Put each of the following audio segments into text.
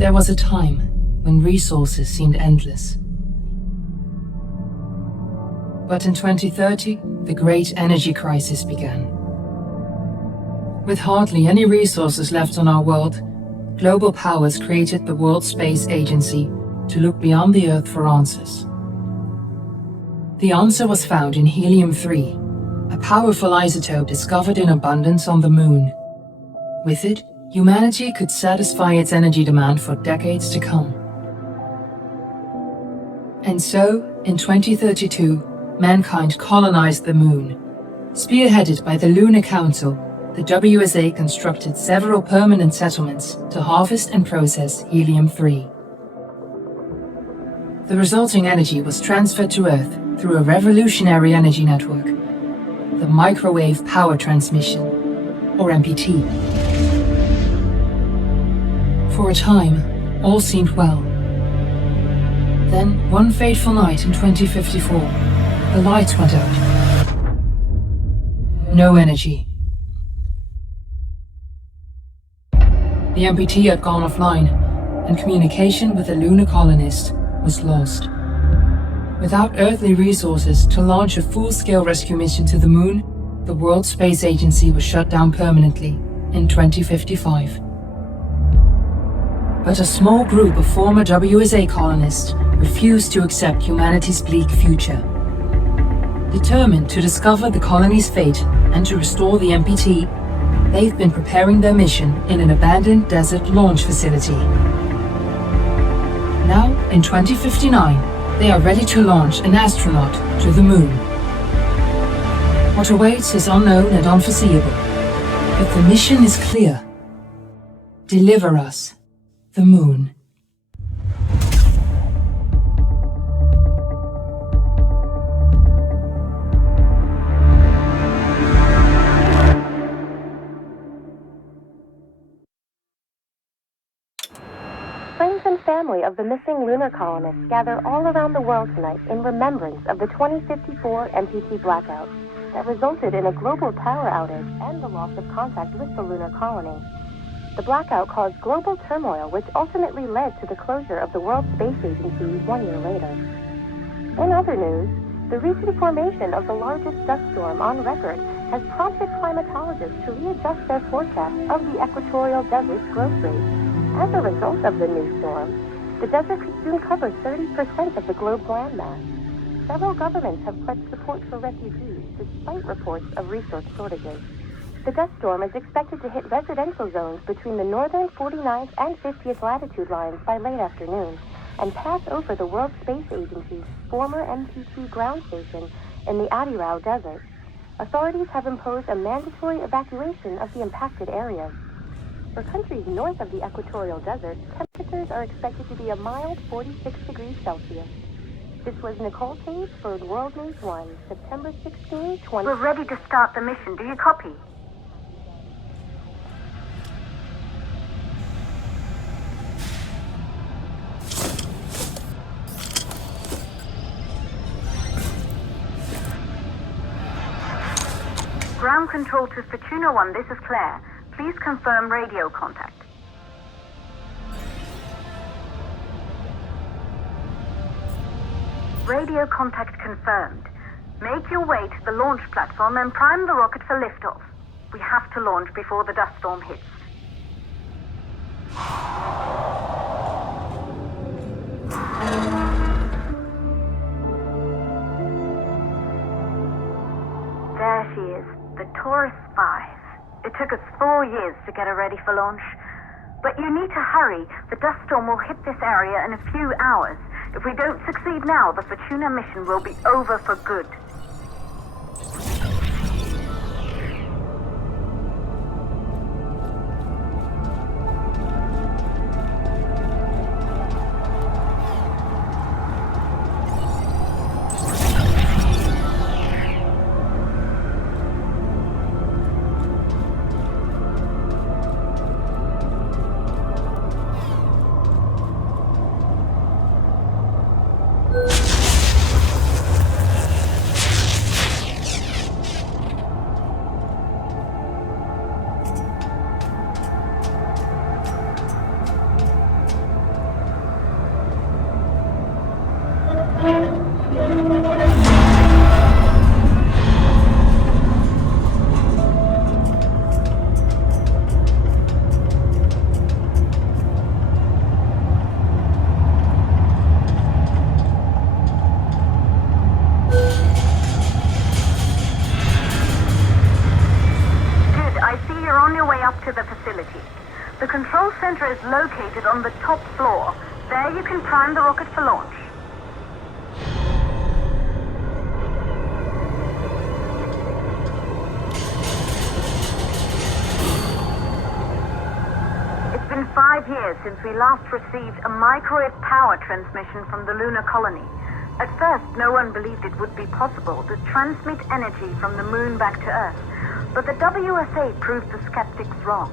There was a time when resources seemed endless. But in 2030, the great energy crisis began. With hardly any resources left on our world, global powers created the World Space Agency to look beyond the Earth for answers. The answer was found in helium-3, a powerful isotope discovered in abundance on the Moon. With it, humanity could satisfy its energy demand for decades to come. And so, in 2032, mankind colonized the Moon. Spearheaded by the Lunar Council, the WSA constructed several permanent settlements to harvest and process helium-3. The resulting energy was transferred to Earth through a revolutionary energy network, the Microwave Power Transmission, or MPT. For a time, all seemed well. Then, one fateful night in 2054, the lights went out. No energy. The MPT had gone offline, and communication with the lunar colonist was lost. Without earthly resources to launch a full-scale rescue mission to the Moon, the World Space Agency was shut down permanently in 2055. But a small group of former WSA colonists refused to accept humanity's bleak future. Determined to discover the colony's fate and to restore the MPT, they've been preparing their mission in an abandoned desert launch facility. Now, in 2059, they are ready to launch an astronaut to the Moon. What awaits is unknown and unforeseeable, but the mission is clear. Deliver us the Moon. Friends and family of the missing lunar colonists gather all around the world tonight in remembrance of the 2054 MPT blackout that resulted in a global power outage and the loss of contact with the lunar colony. The blackout caused global turmoil, which ultimately led to the closure of the World Space Agency 1 year later. In other news, the recent formation of the largest dust storm on record has prompted climatologists to readjust their forecast of the equatorial desert's growth rate. As a result of the new storm, the desert could soon cover 30% of the globe's landmass. Several governments have pledged support for refugees, despite reports of resource shortages. The dust storm is expected to hit residential zones between the northern 49th and 50th latitude lines by late afternoon, and pass over the World Space Agency's former MPT ground station in the Adirau Desert. Authorities have imposed a mandatory evacuation of the impacted areas. For countries north of the equatorial desert, temperatures are expected to be a mild 46 degrees Celsius. This was Nicole Page for World News 1, September 16, 20... We're ready to start the mission. Do you copy? Ground control to Fortuna 1, this is Claire. Please confirm radio contact. Radio contact confirmed. Make your way to the launch platform and prime the rocket for liftoff. We have to launch before the dust storm hits. There she is, the Taurus 5. It took us 4 years to get her ready for launch. But you need to hurry. The dust storm will hit this area in a few hours. If we don't succeed now, the Fortuna mission will be over for good. To the facility. The control center is located on the top floor. There you can prime the rocket for launch. It's been 5 years since we last received a microwave power transmission from the lunar colony. At first, no one believed it would be possible to transmit energy from the moon back to Earth. But the WSA proved the skeptics wrong.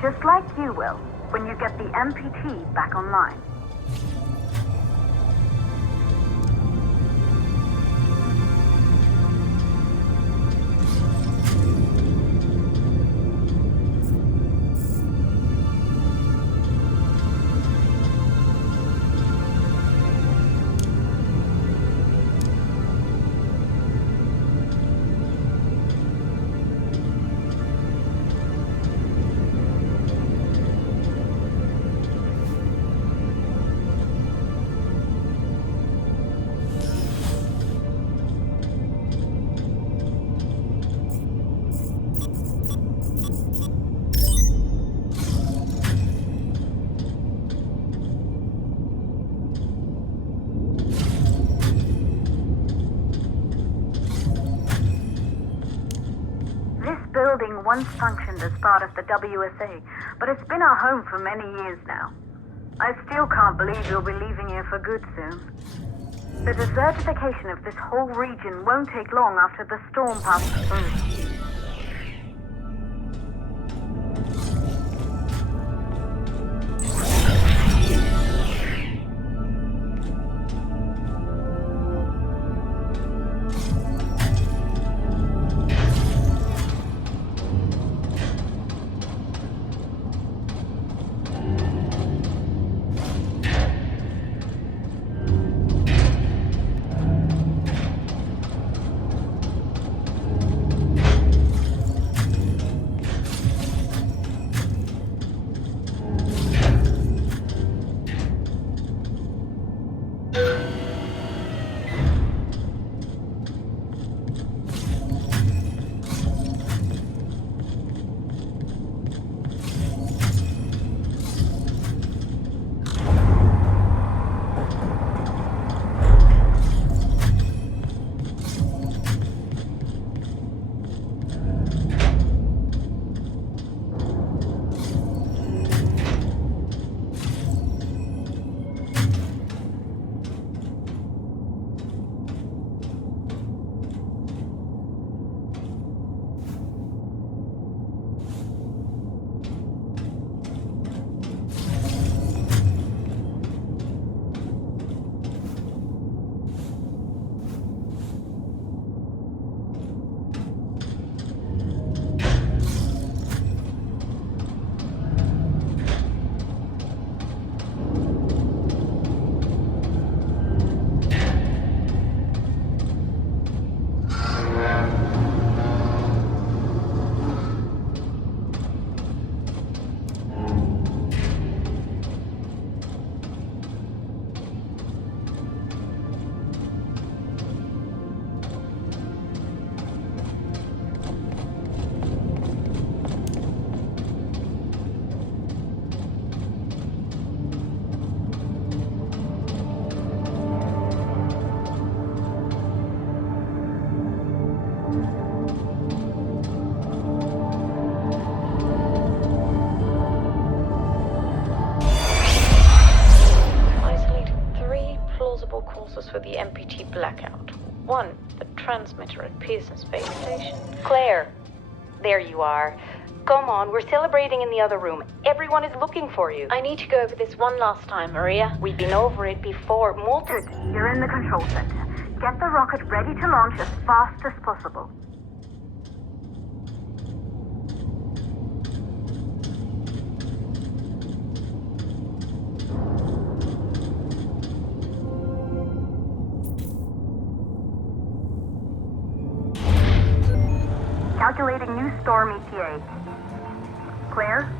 Just like you will, when you get the MPT back online. Building once functioned as part of the WSA, but it's been our home for many years now. I still can't believe you'll be leaving here for good soon. The desertification of this whole region won't take long after the storm passes through. For the MPT blackout. 1, the transmitter at Pearson Space Station. Claire, there you are. Come on, we're celebrating in the other room. Everyone is looking for you. I need to go over this one last time, Maria. We've been over it before. Good. You're in the control center. Get the rocket ready to launch as fast as possible. Calculating new storm ETA. Claire,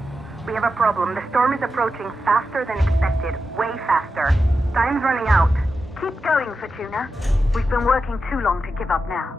we have a problem. The storm is approaching faster than expected. Way faster. Time's running out. Keep going, Fortuna. We've been working too long to give up now.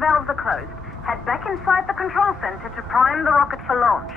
valves are closed. Head back inside the control center to prime the rocket for launch.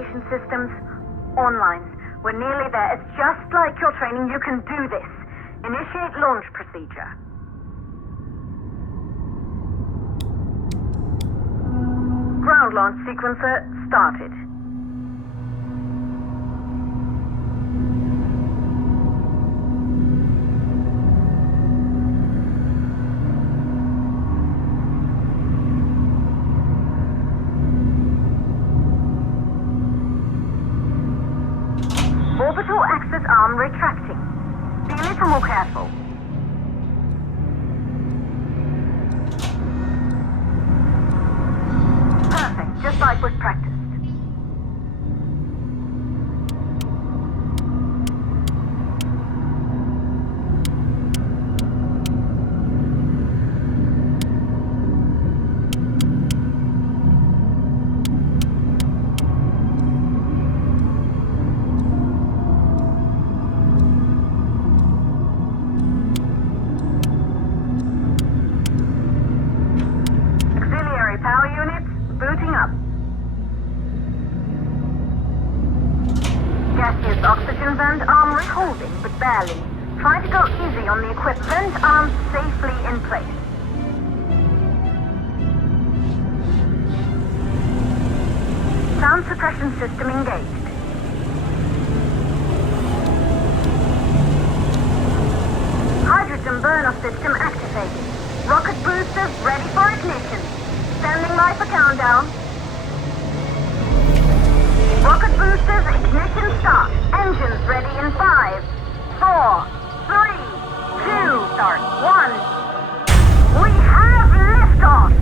navigation systems, online. We're nearly there. It's just like your training. You can do this. Initiate launch procedure. Ground launch sequencer started. Orbital access arm retracting. Be a little more careful. Perfect, just like was practiced. Gaseous oxygen vent arm holding, but barely. Try to go easy on the equipped vent arm safely in place. Sound suppression system engaged. Hydrogen burner system activated. Rocket boosters ready for ignition. Standing by for countdown. Rocket boosters, ignition start. Engines ready in 5, 4, 3, 2, start, 1. We have liftoff!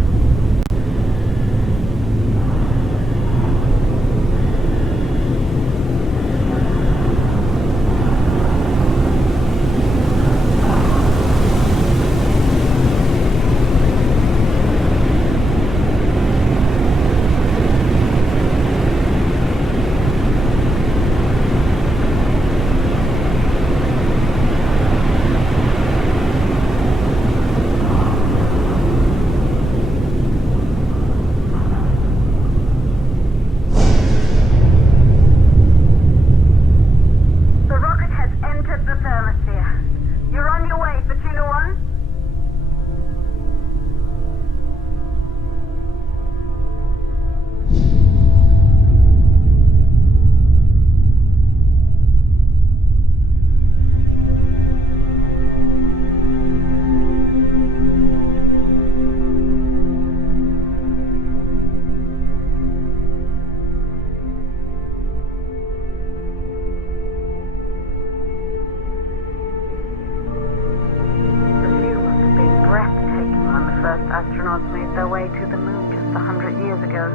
Astronauts made their way to the moon just 100 years ago.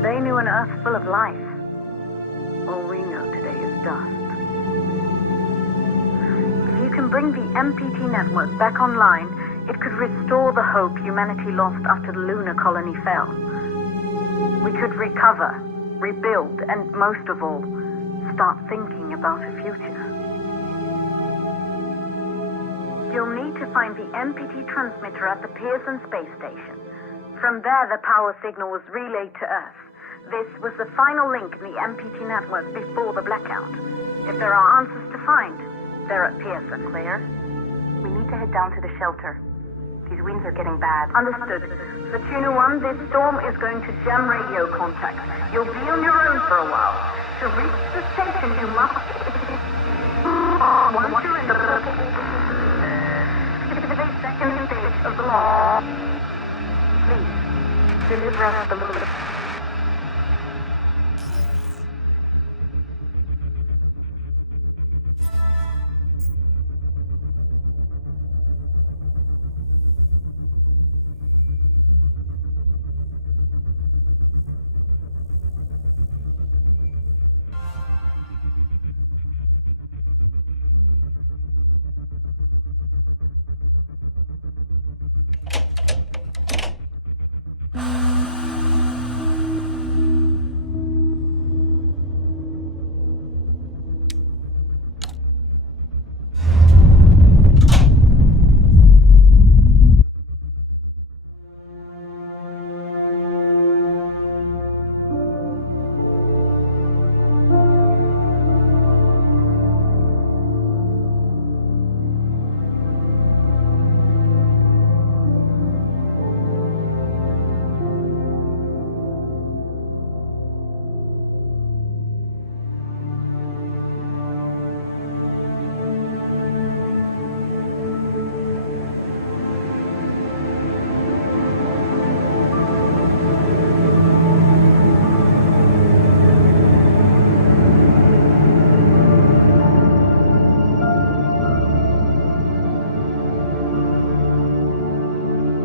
They knew an Earth full of life. All we know today is dust. If you can bring the MPT network back online, it could restore the hope humanity lost after the lunar colony fell. We could recover, rebuild, and most of all, start thinking about a future. You'll need to find the MPT transmitter at the Pearson space station. From there, the power signal was relayed to Earth. This was the final link in the MPT network before the blackout. If there are answers to find, they're at Pearson. Claire, we need to head down to the shelter. These winds are getting bad. Understood. Fortuna 1, this storm is going to jam radio contacts. You'll be on your own for a while. To reach the station, you must... Once you're in the second stage of the launch, please, deliver us the